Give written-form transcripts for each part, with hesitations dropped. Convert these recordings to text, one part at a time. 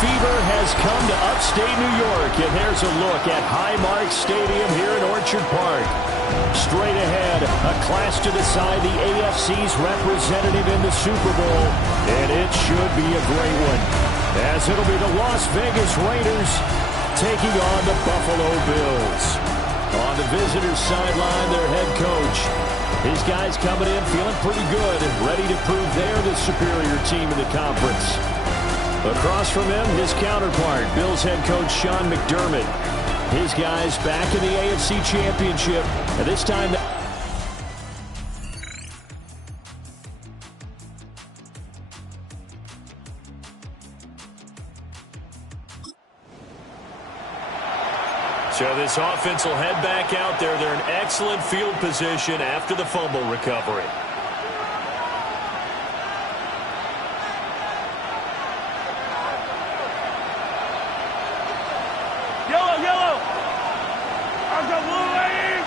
fever has come to upstate New York, and there's a look at Highmark Stadium here in Orchard Park. Straight ahead, a clash to decide the AFC's representative in the Super Bowl, and it should be a great one, as it'll be the Las Vegas Raiders taking on the Buffalo Bills. On the visitors' sideline, their head coach. His guys coming in feeling pretty good and ready to prove they're the superior team in the conference. Across from him, his counterpart, Bills head coach Sean McDermott. His guys back in the AFC Championship, and this time... So this offense will head back out there. They're in excellent field position after the fumble recovery. Yellow, yellow! I've got blue lady!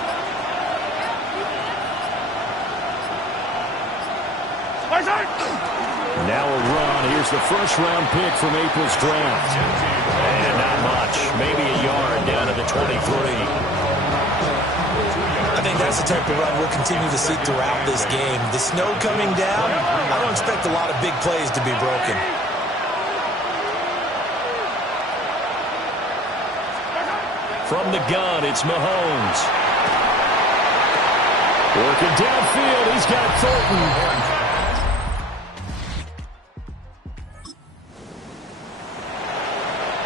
Now a run. Here's the first-round pick from April's draft. And not much. Maybe a yard down to the 23. I think that's the type of run we'll continue to see throughout this game. The snow coming down, I don't expect a lot of big plays to be broken. From the gun, it's Mahomes. Working downfield, he's got Thornton.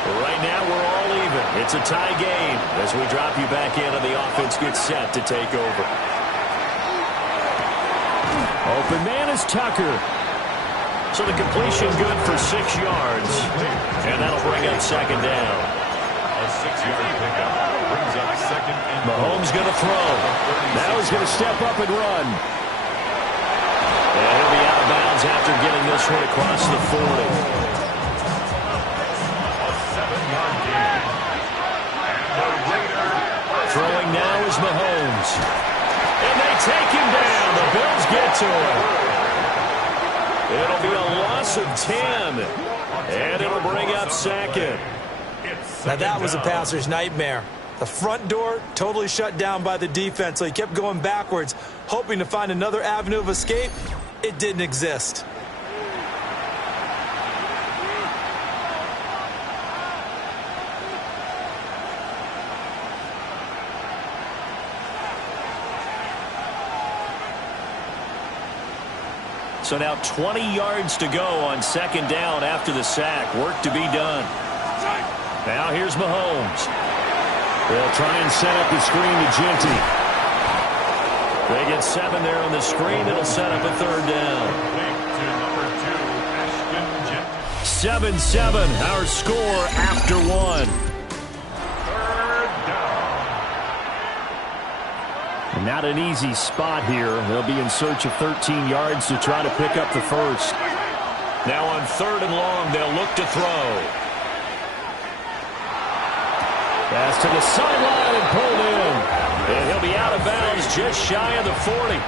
Right now, we're all even. It's a tie game as we drop you back in and the offense gets set to take over. Open man is Tucker. So the completion good for 6 yards. And that'll bring up second down. A 6-yard pickup brings up second and Mahomes going to throw. Now he's going to step up and run. And he'll be out of bounds after getting this one across the 40. Throwing now is Mahomes. And they take him down. The Bills get to him. It'll be a loss of 10. And it'll bring up second. Now that was a passer's nightmare. The front door totally shut down by the defense, so he kept going backwards, hoping to find another avenue of escape. It didn't exist. So now 20 yards to go on second down after the sack. Work to be done. Now here's Mahomes. They'll try and set up the screen to Genty. They get 7 there on the screen. It'll set up a third down. 7-7, our score after 1. Not an easy spot here. They'll be in search of 13 yards to try to pick up the first. Now on 3rd and long, they'll look to throw. Pass to the sideline and pulled in. And he'll be out of bounds just shy of the 40.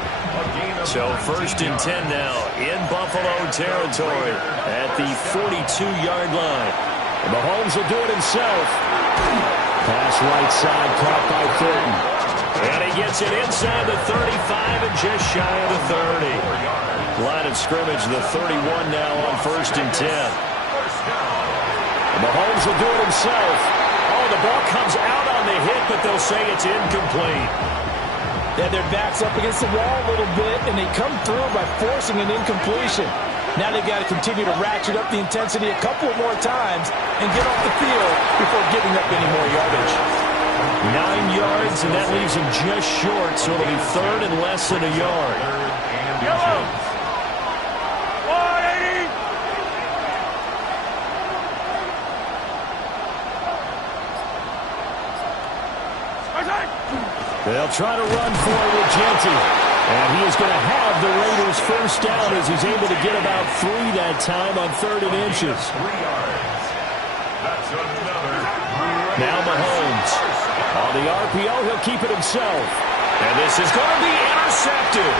So 1st and 10 now in Buffalo territory at the 42-yard line. And Mahomes will do it himself. Pass right side caught by Thornton. And he gets it inside the 35 and just shy of the 30. Line of scrimmage, the 31 now on 1st and 10. Mahomes will do it himself. Oh, the ball comes out on the hit, but they'll say it's incomplete. Yeah, their back's up against the wall a little bit, and they come through by forcing an incompletion. Now they've got to continue to ratchet up the intensity a couple more times and get off the field before giving up any more yardage. 9 yards, and that leaves him just short, so it'll be 3rd and less than a yard. Yellow! 180! They'll try to run for it with Genty. And he is going to have the Raiders first down as he's able to get about 3 that time on 3rd and inches. 3 yards. That's another. Now Mahomes. On the RPO, he'll keep it himself. And this is going to be intercepted.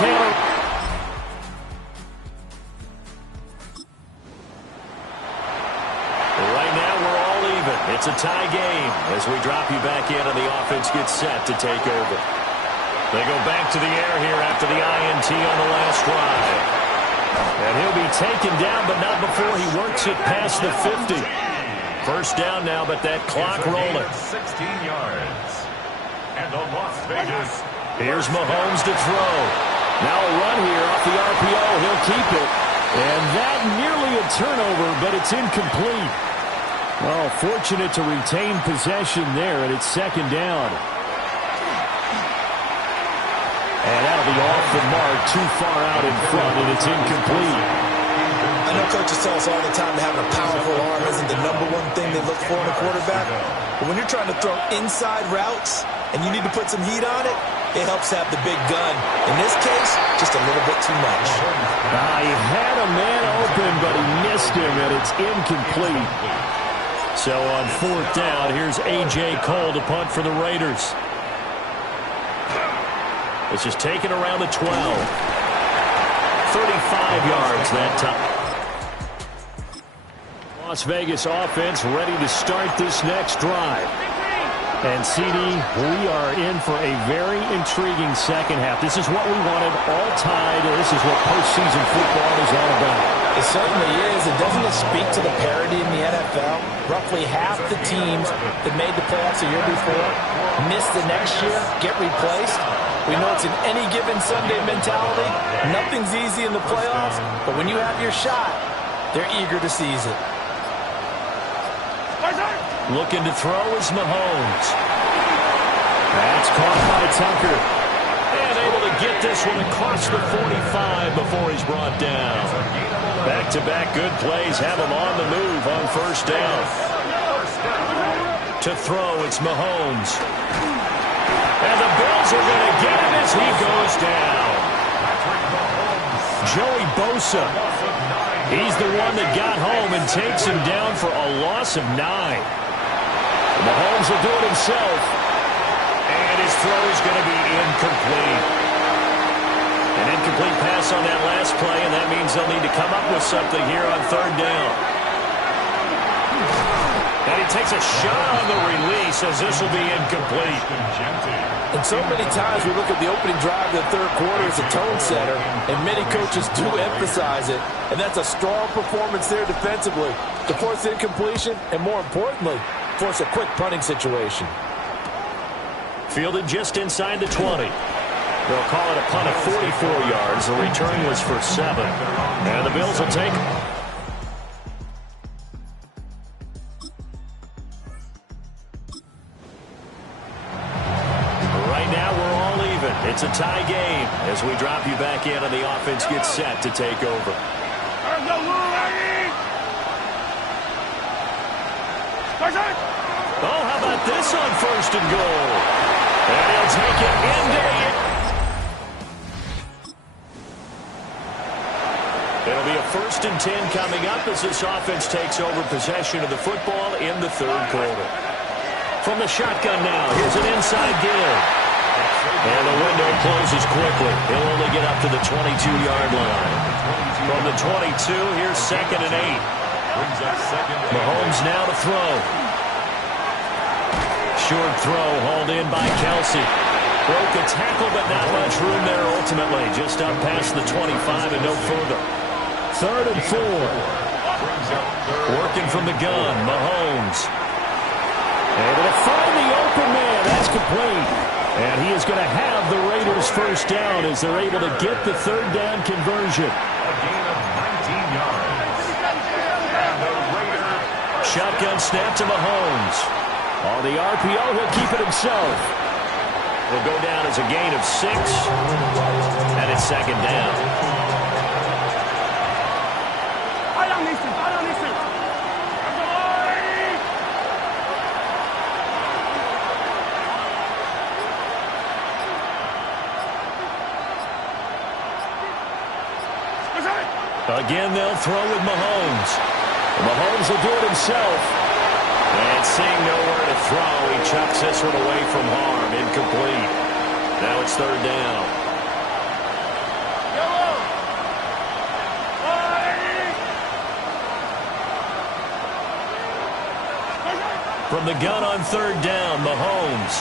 Taylor. as we drop you back in and the offense gets set to take over. They go back to the air here after the INT on the last drive. And he'll be taken down, but not before he works it past the 50. First down now, but that clock rolling. 16 yards. And the Las Vegas. Here's Mahomes to throw. Now a run here off the RPO. He'll keep it. And that nearly a turnover, but it's incomplete. Well, fortunate to retain possession there, and it's second down. And that'll be off the mark, too far out in front, and it's incomplete. I know coaches tell us all the time that having a powerful arm isn't the number one thing they look for in a quarterback. But when you're trying to throw inside routes and you need to put some heat on it, it helps have the big gun. In this case, just a little bit too much. He had a man open, but he missed him, and it's incomplete. So on fourth down, here's A.J. Cole to punt for the Raiders. This is taken around the 12. 35 yards that time. Las Vegas offense ready to start this next drive. And, CD, we are in for a very intriguing second half. This is what we wanted, all tied. This is what postseason football is all about. It certainly is. And doesn't it speak to the parity in the NFL? Roughly half the teams that made the playoffs a year before miss the next year, get replaced. We know it's an any given Sunday mentality. Nothing's easy in the playoffs, but when you have your shot, they're eager to seize it. Looking to throw is Mahomes. That's caught by Tucker. And able to get this one across the 45 before he's brought down. Back-to-back good plays have him on the move on first down. To throw, it's Mahomes. And the Bills are going to get him as he goes down. Joey Bosa. He's the one that got home and takes him down for a loss of 9. Mahomes will do it himself. And his throw is going to be incomplete. An incomplete pass on that last play, and that means they'll need to come up with something here on third down. And he takes a shot on the release as this will be incomplete. And so many times we look at the opening drive of the third quarter as a tone setter, and many coaches do emphasize it. And that's a strong performance there defensively to force incompletion and, more importantly, force a quick punting situation. Fielded just inside the 20. They'll call it a punt of 44 yards. The return was for 7. And the Bills will take it. Right now we're all even. It's a tie game as we drop you back in and the offense gets set to take over. Oh, how about this on first and goal? And he'll take it into it. It'll be a 1st and 10 coming up as this offense takes over possession of the football in the third quarter. From the shotgun now, here's an inside give. And the window closes quickly. He'll only get up to the 22-yard line. From the 22, here's 2nd and 8. Mahomes now to throw. Short throw hauled in by Kelsey. Broke a tackle, but not much room there ultimately. Just up past the 25 and no further. 3rd and 4. Working from the gun, Mahomes. Able to find the open man. That's complete. And he is going to have the Raiders first down as they're able to get the third down conversion. A gain of 19 yards. And the Raiders. Shotgun snap to Mahomes. On the RPO, he'll keep it himself. Will go down as a gain of 6. And it's 2nd down. Again, they'll throw with Mahomes. Mahomes will do it himself. And seeing nowhere to throw, he chucks this one away from harm. Incomplete. Now it's 3rd down. From the gun on third down, Mahomes.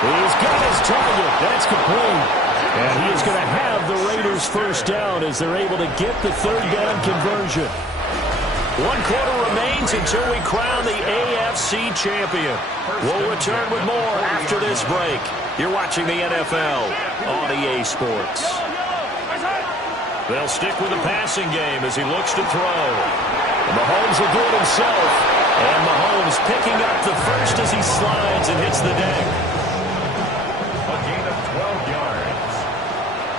He's got his target. That's complete. And he is going to have the Raiders first down as they're able to get the third down conversion. 1 quarter remains until we crown the AFC champion. We'll return with more after this break. You're watching the NFL on EA Sports. They'll stick with the passing game as he looks to throw. And Mahomes will do it himself. And Mahomes picking up the first as he slides and hits the deck. A gain of 12 yards.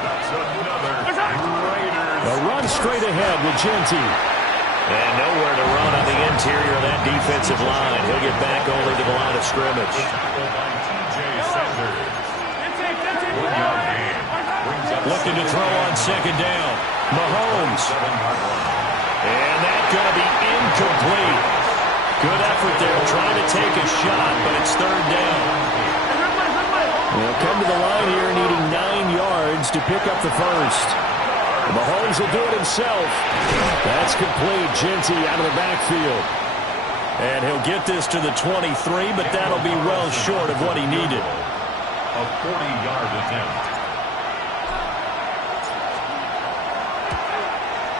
That's another Raiders. A run straight ahead with Genty. And nowhere to run on the interior of that defensive line. He'll get back only to the line of scrimmage. Looking to throw on second down. Mahomes. And that's going to be incomplete. Good effort there trying to take a shot, but it's third down. They'll come to the line here needing 9 yards to pick up the first. Mahomes will do it himself. That's complete. Genty out of the backfield. And he'll get this to the 23, but that'll be well short of what he needed. A 40-yard attempt.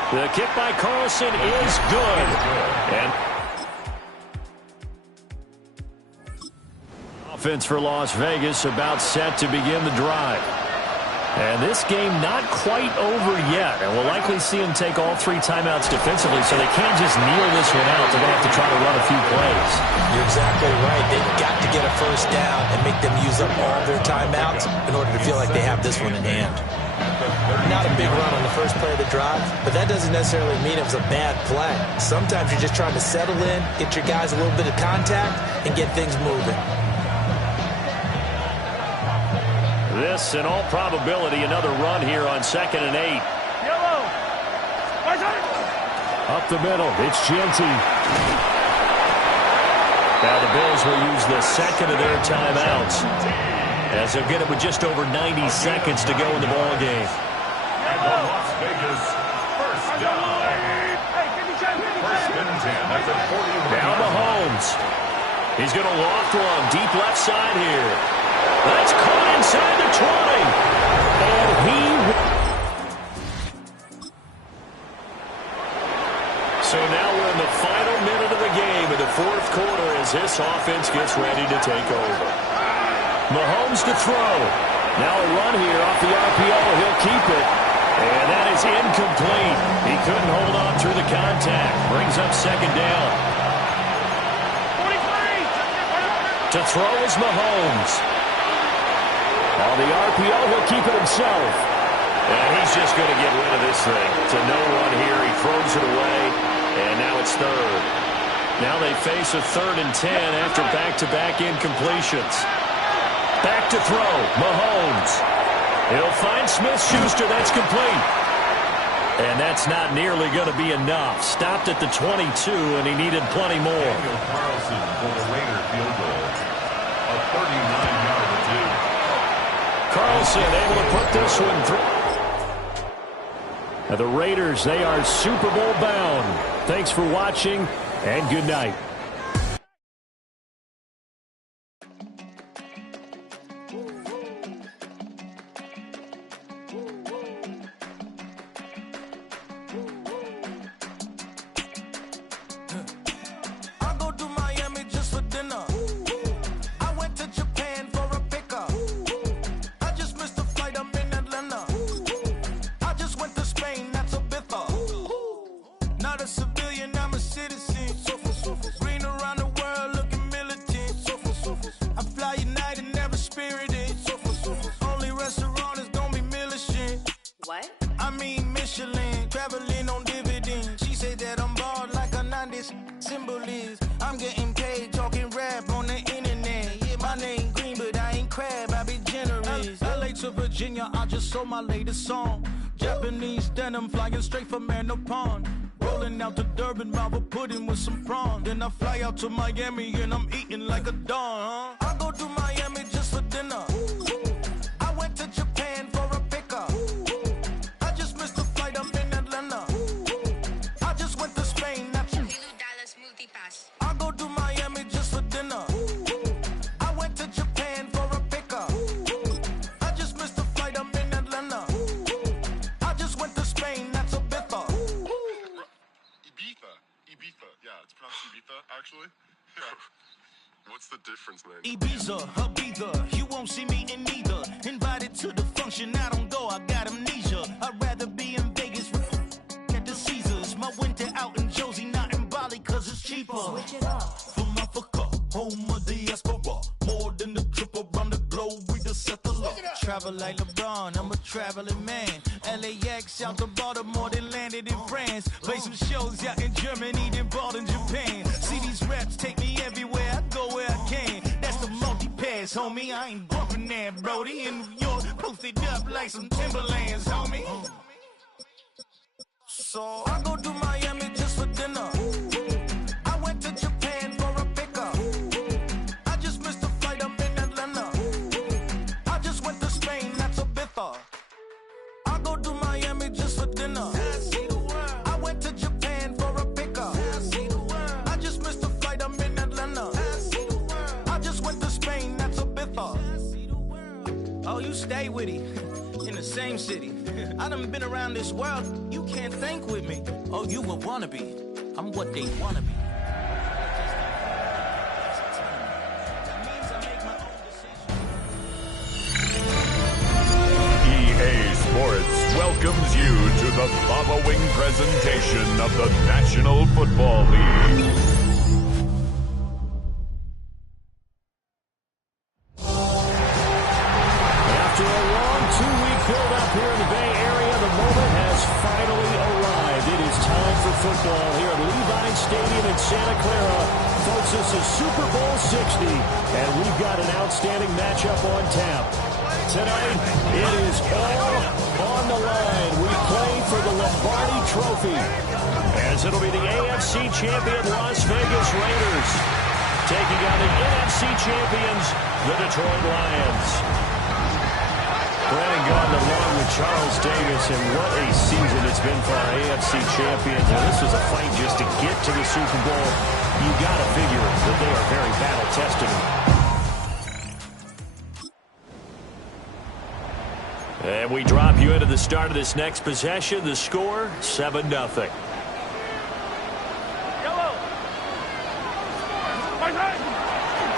The kick by Carlson is good. And offense for Las Vegas about set to begin the drive. And this game not quite over yet. And we'll likely see them take all 3 timeouts defensively, so they can't just kneel this one out. They're going to have to try to run a few plays. You're exactly right. They've got to get a first down and make them use up all their timeouts in order to feel like they have this one in hand. Not a big run on the first play of the drive, but that doesn't necessarily mean it was a bad play. Sometimes you're just trying to settle in, get your guys a little bit of contact, and get things moving. This, in all probability, another run here on 2nd and 8. Up the middle, it's Genty. Now the Bills will use the second of their timeouts, as they'll get it with just over 90 seconds to go in the ball game. And the Las Vegas first down. First and 10 at the 41. Now Mahomes. He's going to loft one deep left side here. That's caught inside the 20. And So now we're in the final minute of the game in the 4th quarter as this offense gets ready to take over. Mahomes to throw. Now a run here off the RPO. He'll keep it. And that is incomplete. He couldn't hold on through the contact. Brings up second down. To throw is Mahomes. On the RPO, he'll keep it himself. And he's just going to get rid of this thing. To no one here. He throws it away. And now it's third. Now they face a 3rd and 10 after back-to-back incompletions. Back to throw. Mahomes. He'll find Smith-Schuster. That's complete. And that's not nearly going to be enough. Stopped at the 22, and he needed plenty more. Daniel Carlson for the Raider field goal. A 39-yard attempt. Carlson able to put this one through. Now the Raiders, they are Super Bowl bound. Thanks for watching, and good night. Virginia, I just sold my latest song. Japanese denim flying straight from Manopon. Rolling out to Durban, Malva pudding with some prawn. Then I fly out to Miami and I'm eating like a don. I go to Miami just for dinner. I went to Japan for a pickup. I just missed the flight, I'm in Atlanta. I just went to Spain, not you. I go to Miami. actually? What's the difference, man? Ibiza, Ibiza, you won't see me in neither. Invited to the function, I don't go, I got amnesia. I'd rather be in Vegas at the Caesars. My winter out in Josie, not in Bali, cause it's cheaper. Switch it up. From Africa, home of diaspora. More than the trip around the globe, we just settle up. Travel like LeBron, I'm a traveling man. LAX out to Baltimore, then landed in France. Play some shows out in Germany, then bought in Japan. See these reps take me everywhere, I go where I can. That's the multi-pass, homie, I ain't bumping that, Brody. In New York, posted up like some Timberlands, homie. So I go to Miami just for dinner. I went to Japan for a pickup. I just missed the flight, I'm in Atlanta. I just went to Spain, that's Ibiza. I go to Miami just for dinner. I went to Japan for a pickup. I just missed the flight, I'm in Atlanta. I just went to Spain, that's Ibiza. Oh, you stay with it. In the same city. I done been around this world. You can't think with me. Oh, you a wannabe. I'm what they wanna be. EA Sports welcomes you to the following presentation of the National Football League. After a long two-week build-up here in the Bay Area, the moment has finally arrived. It is time for football here at Levi Stadium in Santa Clara. Folks, this is Super Bowl 60, and we've got an outstanding matchup on tap. Tonight, it is all on the line. We play for the Lombardi Trophy, as it'll be the AFC champion Las Vegas Raiders taking on the NFC champions, the Detroit Lions. Brandon Gaudin along with Charles Davis, and what a season it's been for our AFC champions. Now, this was a fight just to get to the Super Bowl. You got to figure that they are very battle-tested. And we drop you into the start of this next possession. The score, 7-0.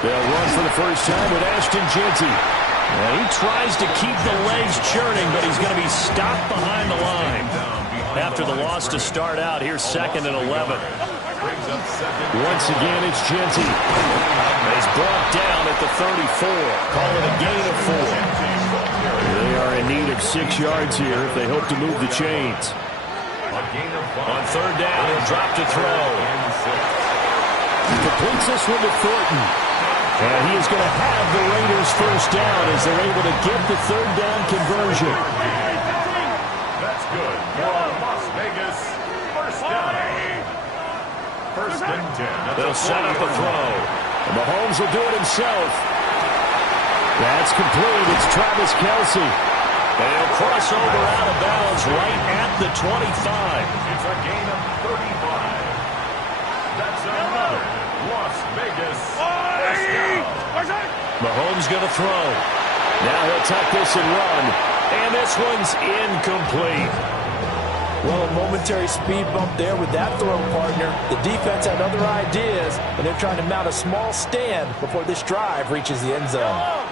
They'll run for the first time with Ashton Jeanty. And he tries to keep the legs churning, but he's going to be stopped behind the line. After the loss to start out, here's 2nd and 11. Once again, it's Jeanty. He's brought down at the 34. Call it a gain of 4. They are in need of 6 yards here if they hope to move the chains. On 3rd down, he'll drop to throw. He completes this one to Thornton. And he is going to have the Raiders first down as they're able to get the 3rd down conversion. That's good for Las Vegas. First down. 1st and 10. They'll set up a throw. And Mahomes will do it himself. That's complete. It's Travis Kelce. And he'll cross over out of bounds right at the 25. It's a gain of 35. That's another Las Vegas. Mahomes going to throw. Now he'll tuck this and run. And this one's incomplete. Well, a momentary speed bump there with that throw, partner. The defense had other ideas, and they're trying to mount a small stand before this drive reaches the end zone.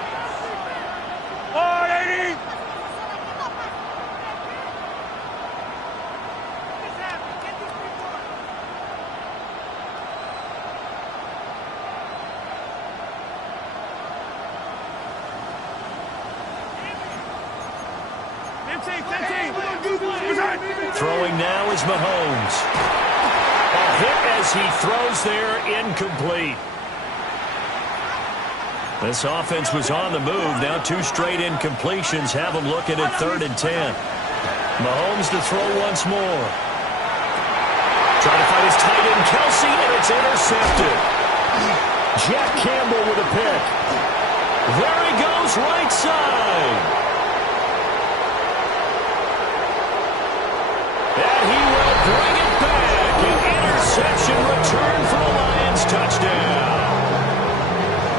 Throwing now is Mahomes. A hit as he throws there, incomplete. This offense was on the move. Now 2 straight incompletions have them looking at 3rd and 10. Mahomes to throw once more. Trying to find his tight end, Kelce, and it's intercepted. Jack Campbell with a pick. There he goes, right side. And he will bring it back. An interception return for a Lions touchdown.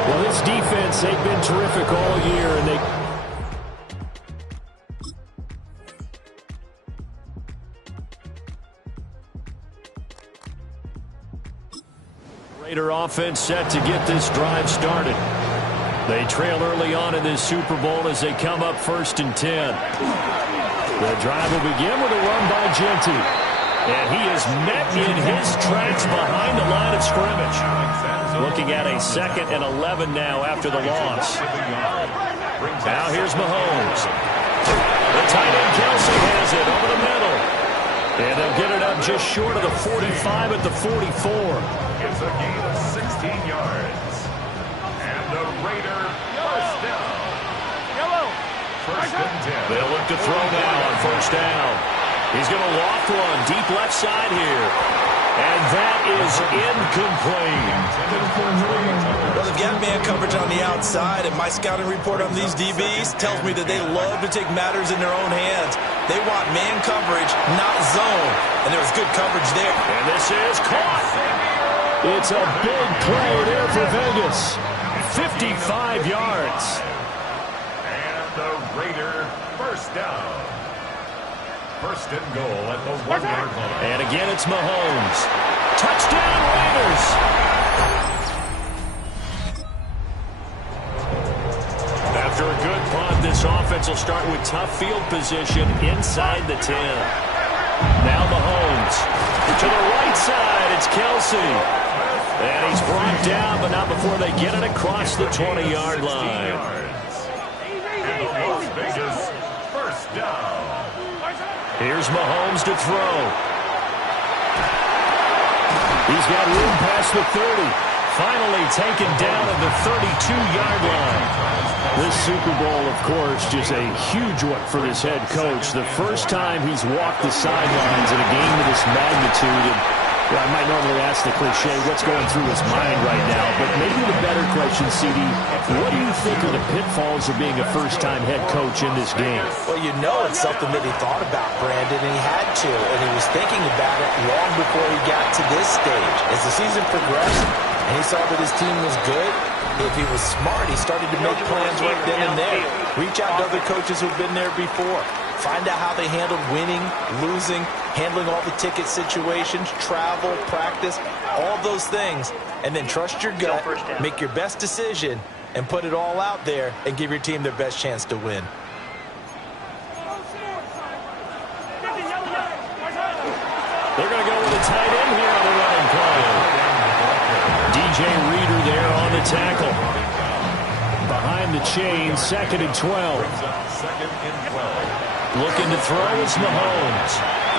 Well, this defense, they've been terrific all year, and they... Raider offense set to get this drive started. They trail early on in this Super Bowl as they come up 1st and 10. The drive will begin with a run by Genty. And he is met in his tracks behind the line of scrimmage. Looking at a 2nd and 11 now after the loss. Now here's Mahomes. The tight end Kelsey has it over the middle. And they'll get it up just short of the 45 at the 44. It's a gain of 16 yards. And the Raider first down. First and 10. They'll look to throw now on 1st down. He's going to loft one deep left side here. And that is incomplete. Well, they've got man coverage on the outside, and my scouting report on these DBs tells me that they love to take matters in their own hands. They want man coverage, not zone. And there was good coverage there. And this is caught. It's a big play there for Vegas. 55 yards. And the Raider first down. First and goal at the 1-yard line. And again, it's Mahomes. Touchdown, Raiders. After a good punt, this offense will start with tough field position inside the 10. Now Mahomes. To the right side, it's Kelsey. And he's brought down, but not before they get it across the 20-yard line. And the Las Vegas first down. Here's Mahomes to throw. He's got room past the 30. Finally taken down at the 32-yard line. This Super Bowl, of course, just a huge one for this head coach. The first time he's walked the sidelines in a game of this magnitude. And I might normally ask the cliche, what's going through his mind right now? But maybe the better question, CD, what do you think are the pitfalls of being a first-time head coach in this game? Well, you know it's something that he thought about, Brandon, and he had to. And he was thinking about it long before he got to this stage. As the season progressed and he saw that his team was good, if he was smart, he started to make plans right then and there. Reach out to other coaches who've been there before. Find out how they handled winning, losing, handling all the ticket situations, travel, practice, all those things. And then trust your gut, make your best decision, and put it all out there and give your team their best chance to win. They're going to go with a tight end here on the running play. DJ Reader there on the tackle. Behind the chain, 2nd and 12. Looking to throw is Mahomes.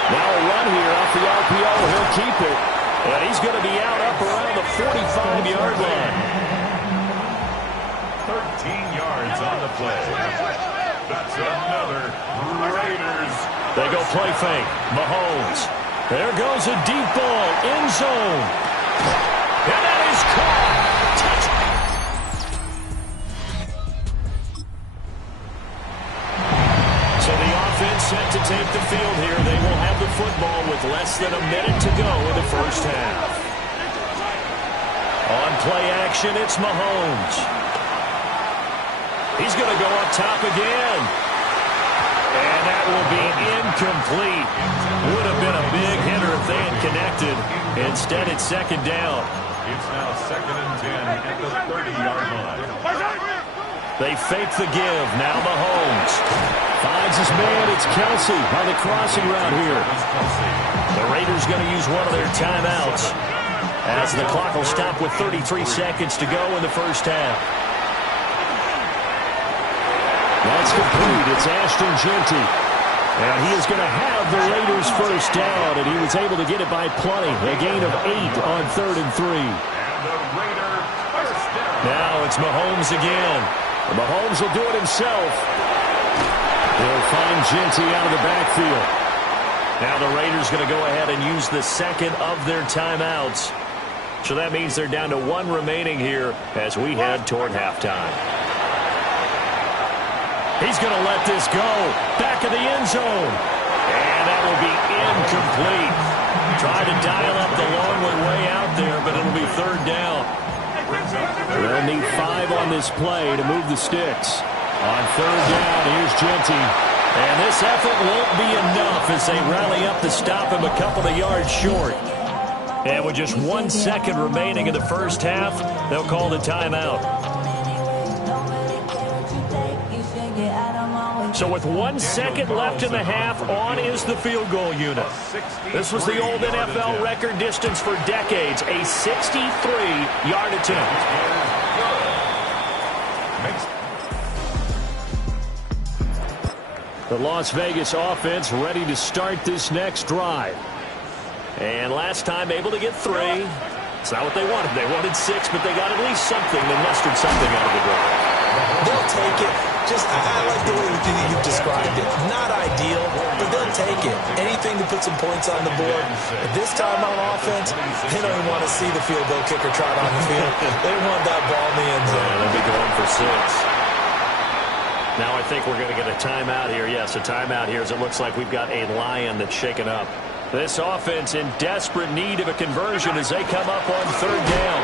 Now a run here off the RPO. He'll keep it. And he's going to be out up around the 45-yard line. 13 yards on the play. That's another Raiders. They go play fake. Mahomes. There goes a deep ball. End zone. And that is caught. Touchdown. So the offense set to take the field here. They will have the football with less than a minute to go in the first half. On play action, it's Mahomes. He's going to go up top again. And that will be incomplete. Would have been a big hitter if they had connected. Instead, it's 2nd down. It's now 2nd and 10 at the 30-yard line. They fake the give. Now Mahomes finds his man. It's Kelsey on the crossing route here. The Raiders going to use one of their timeouts as the clock will stop with 33 seconds to go in the first half. That's complete. It's Ashton Genty. And he is going to have the Raiders first down, and he was able to get it by plenty. A gain of 8 on 3rd and 3. And the Raider first down. Now it's Mahomes again. Mahomes will do it himself. He'll find Genty out of the backfield. Now the Raiders going to go ahead and use the 2nd of their timeouts. So that means they're down to 1 remaining here as we head toward halftime. He's going to let this go. Back of the end zone. And that will be incomplete. Tried to dial up the long one way out there, but it'll be 3rd down. They'll need 5 on this play to move the sticks. On 3rd down, here's Genty. And this effort won't be enough as they rally up to stop him a couple of yards short. And with just 1 second remaining in the first half, they'll call the timeout. So with 1 second left in the half, on is the field goal unit. This was the old NFL record distance for decades, a 63-yard attempt. The Las Vegas offense ready to start this next drive. And last time able to get 3. It's not what they wanted. They wanted 6, but they got at least something. They mustered something out of the drive. They'll take it. I like the way you've described it. Not ideal, but they'll take it. Anything to put some points on the board. But this time on offense, they don't even want to see the field goal kicker trot on the field. They want that ball in the end zone. Yeah, they'll be going for 6. Now I think we're going to get a timeout here. Yes, a timeout here as it looks like we've got a Lion that's shaken up. This offense in desperate need of a conversion as they come up on 3rd down.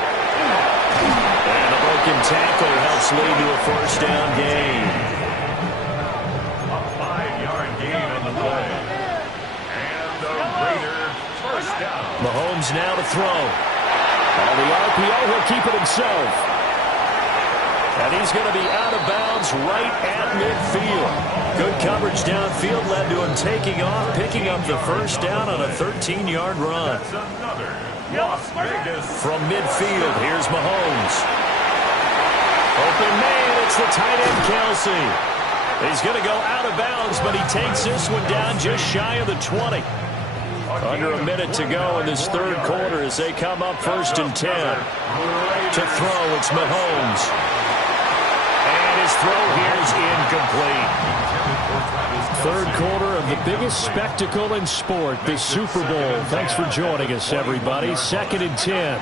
And a broken tackle helps lead to a 1st down gain. A 5-yard gain on the play. And the Raider 1st down. Mahomes now to throw. On the RPO, he'll keep it himself. And he's going to be out of bounds right at midfield. Good coverage downfield led to him taking off, picking up the 1st down on a 13-yard run. That's another Las Vegas. From midfield, here's Mahomes. Open man, it's the tight end Kelsey. He's going to go out of bounds, but he takes this one down just shy of the 20. Under a minute to go in this 3rd quarter as they come up 1st and 10. To throw, it's Mahomes. His throw here is incomplete. 3rd quarter of the biggest spectacle in sport, the Super Bowl. Thanks for joining us, everybody. 2nd and 10.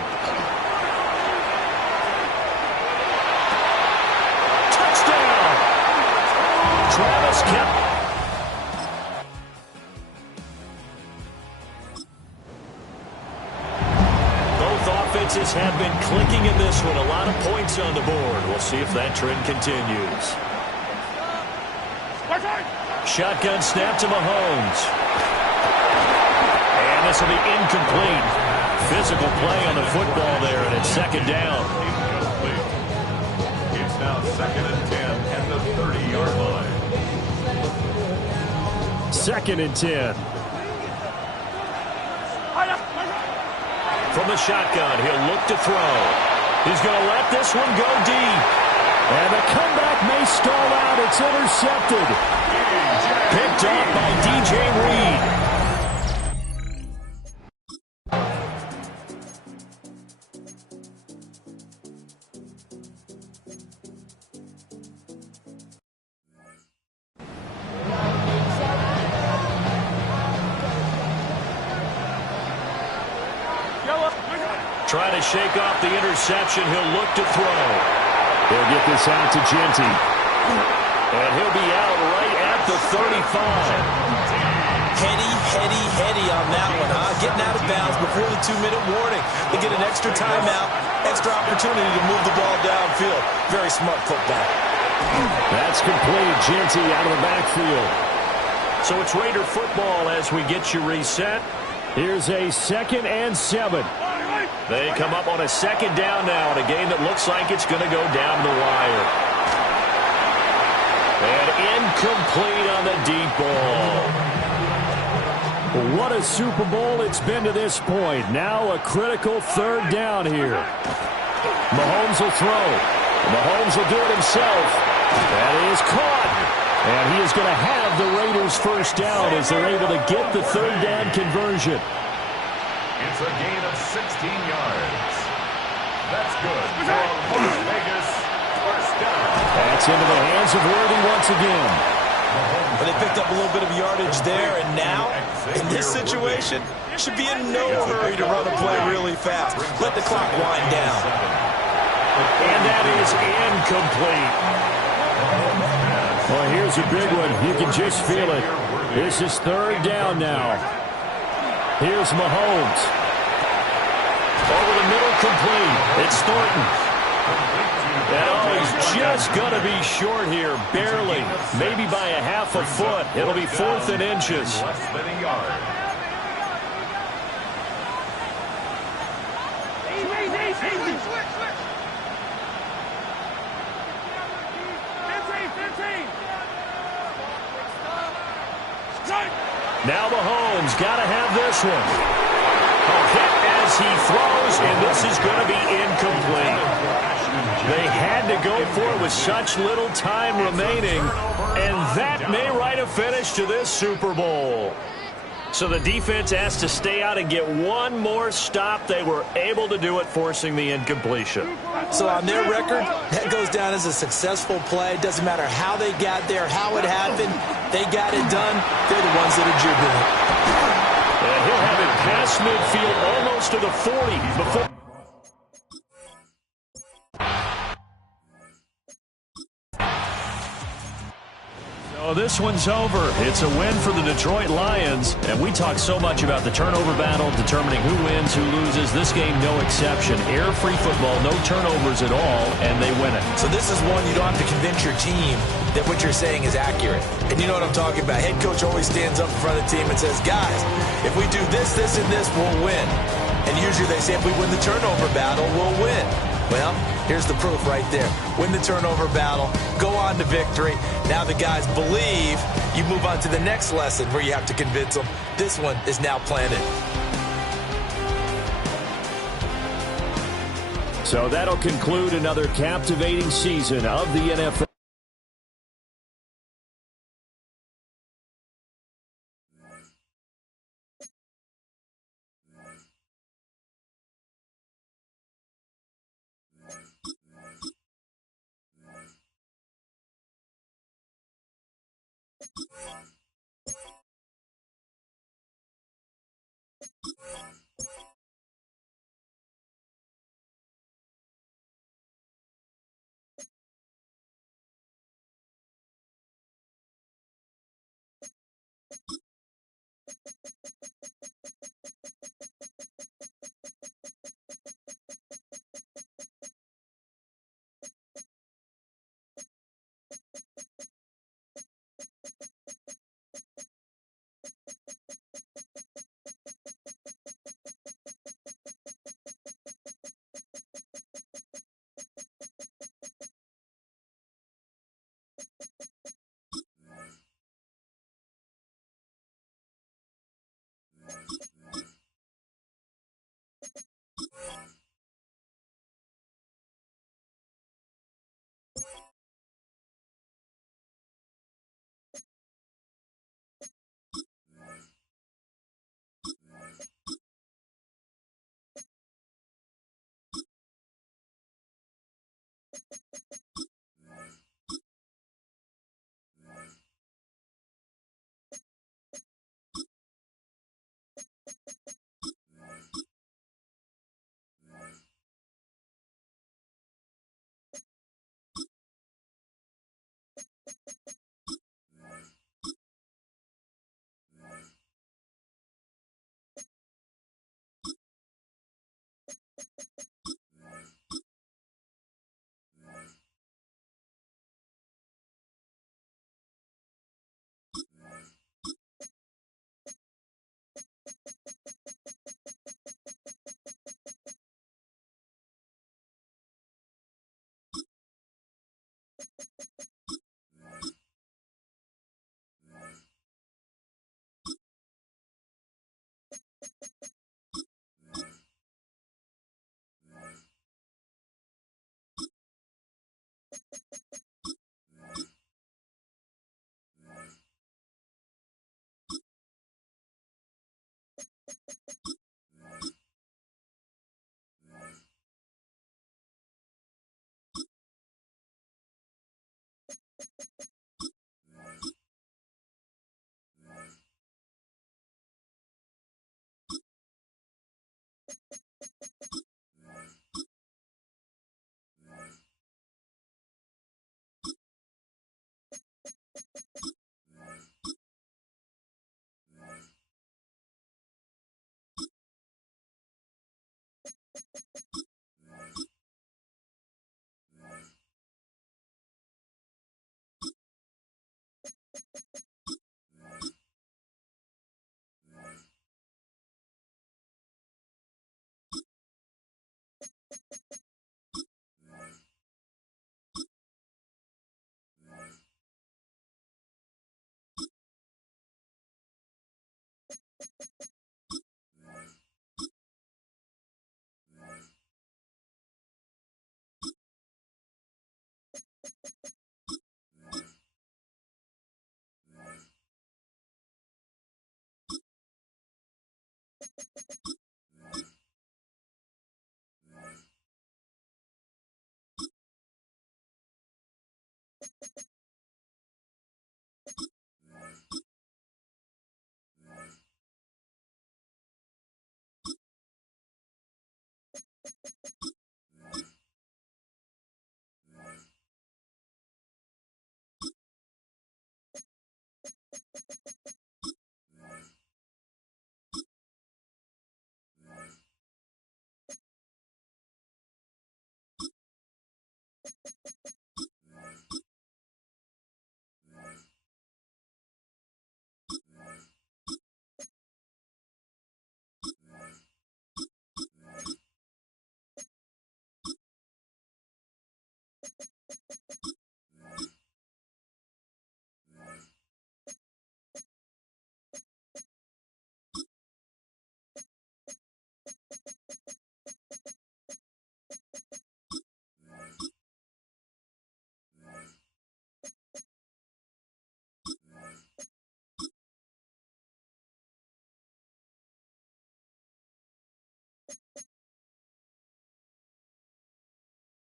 Touchdown! Travis Kelce. Offenses have been clicking in this one. A lot of points on the board. We'll see if that trend continues. Shotgun snap to Mahomes. And this will be incomplete. Physical play on the football there, and it's 2nd down. It's now 2nd and 10 at the 30-yard line. 2nd and 10. From the shotgun, he'll look to throw. He's going to let this one go deep. And the comeback may stall out. It's intercepted. Picked up by DJ Reed. Trying to shake off the interception. He'll look to throw. He'll get this out to Genty. And he'll be out right at the 35. Heady on that one, huh? Getting out of bounds before the 2-minute warning. They get an extra timeout, extra opportunity to move the ball downfield. Very smart football. That's complete. Genty out of the backfield. So it's Raider football as we get you reset. Here's a 2nd and 7. They come up on a 2nd down now in a game that looks like it's going to go down the wire. And incomplete on the deep ball. What a Super Bowl it's been to this point. Now a critical 3rd down here. Mahomes will throw. Mahomes will do it himself. That is caught. And he is going to have the Raiders 1st down as they're able to get the 3rd down conversion. It's a gain of 16 yards. That's good for Las Vegas. 1st down. That's into the hands of Worthy once again. But they picked up a little bit of yardage there, and now, in this situation, should be in no hurry to run a play really fast. Let the clock wind down. And that is incomplete. Well, here's a big one. You can just feel it. This is 3rd down now. Here's Mahomes. Over the middle, complete. It's Thornton. And he's just going to be short here, barely. Maybe by a half a foot. It'll be 4th and inches. Less than a yard. Now Mahomes got to have this one. A hit as he throws, and this is going to be incomplete. They had to go for it with such little time remaining, and that may write a finish to this Super Bowl. So the defense has to stay out and get one more stop. They were able to do it, forcing the incompletion. So on their record, that goes down as a successful play. Doesn't matter how they got there, how it happened. They got it done. They're the ones that are jubilant. And he'll have it past midfield, almost to the 40 before. So this one's over. It's a win for the Detroit Lions. And we talk so much about the turnover battle, determining who wins, who loses. This game, no exception. Air-free football, no turnovers at all, and they win it. So this is one you don't have to convince your team that what you're saying is accurate. And you know what I'm talking about. Head coach always stands up in front of the team and says, guys, if we do this, this, and this, we'll win. And usually they say if we win the turnover battle, we'll win. Well, here's the proof right there. Win the turnover battle, go on to victory. Now the guys believe. You move on to the next lesson where you have to convince them. This one is now planted. So that'll conclude another captivating season of the NFL.